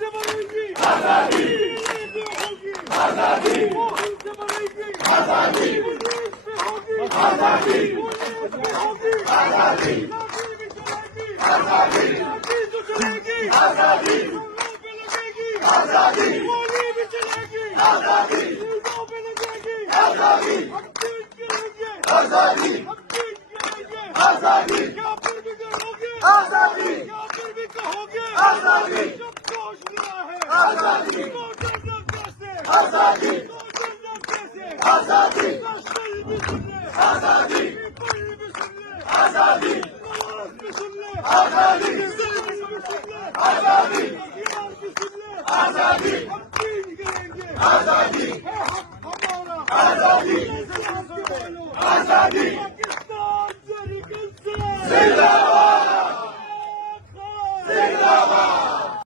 से बनेगी आजादी, होगी आजादी, मोहन से बनेगी आजादी, पुलिस से होगी आजादी, पुलिस से होगी आजादी, लाठी भी चलेगी आजादी, लाठी तो चलेगी आजादी, लोगों पे लगेगी आजादी, गोली भी चलेगी आजादी, लोगों पे लगेगी आजादी, हम जीत के लेंगे आजादी, हम जीत के लेंगे आजादी, क्या फिर भी करोगे आजादी, क्या फिर भी कहोगे आजादी, जब जोश मिला है आजादी, तो डरना कैसे आजादी, तो डरना कैसे आजादी, राष्ट्र भी सुन ले आजादी, पीपल भी सुन ले आजादी, नवाज भी सुन ले आजादी, सिंह भी सुन ले आजादी, अखियार भी सुन ले आजादी, हम जीत के लेंगे आजादी, है हक हमारा आजादी, आजादी।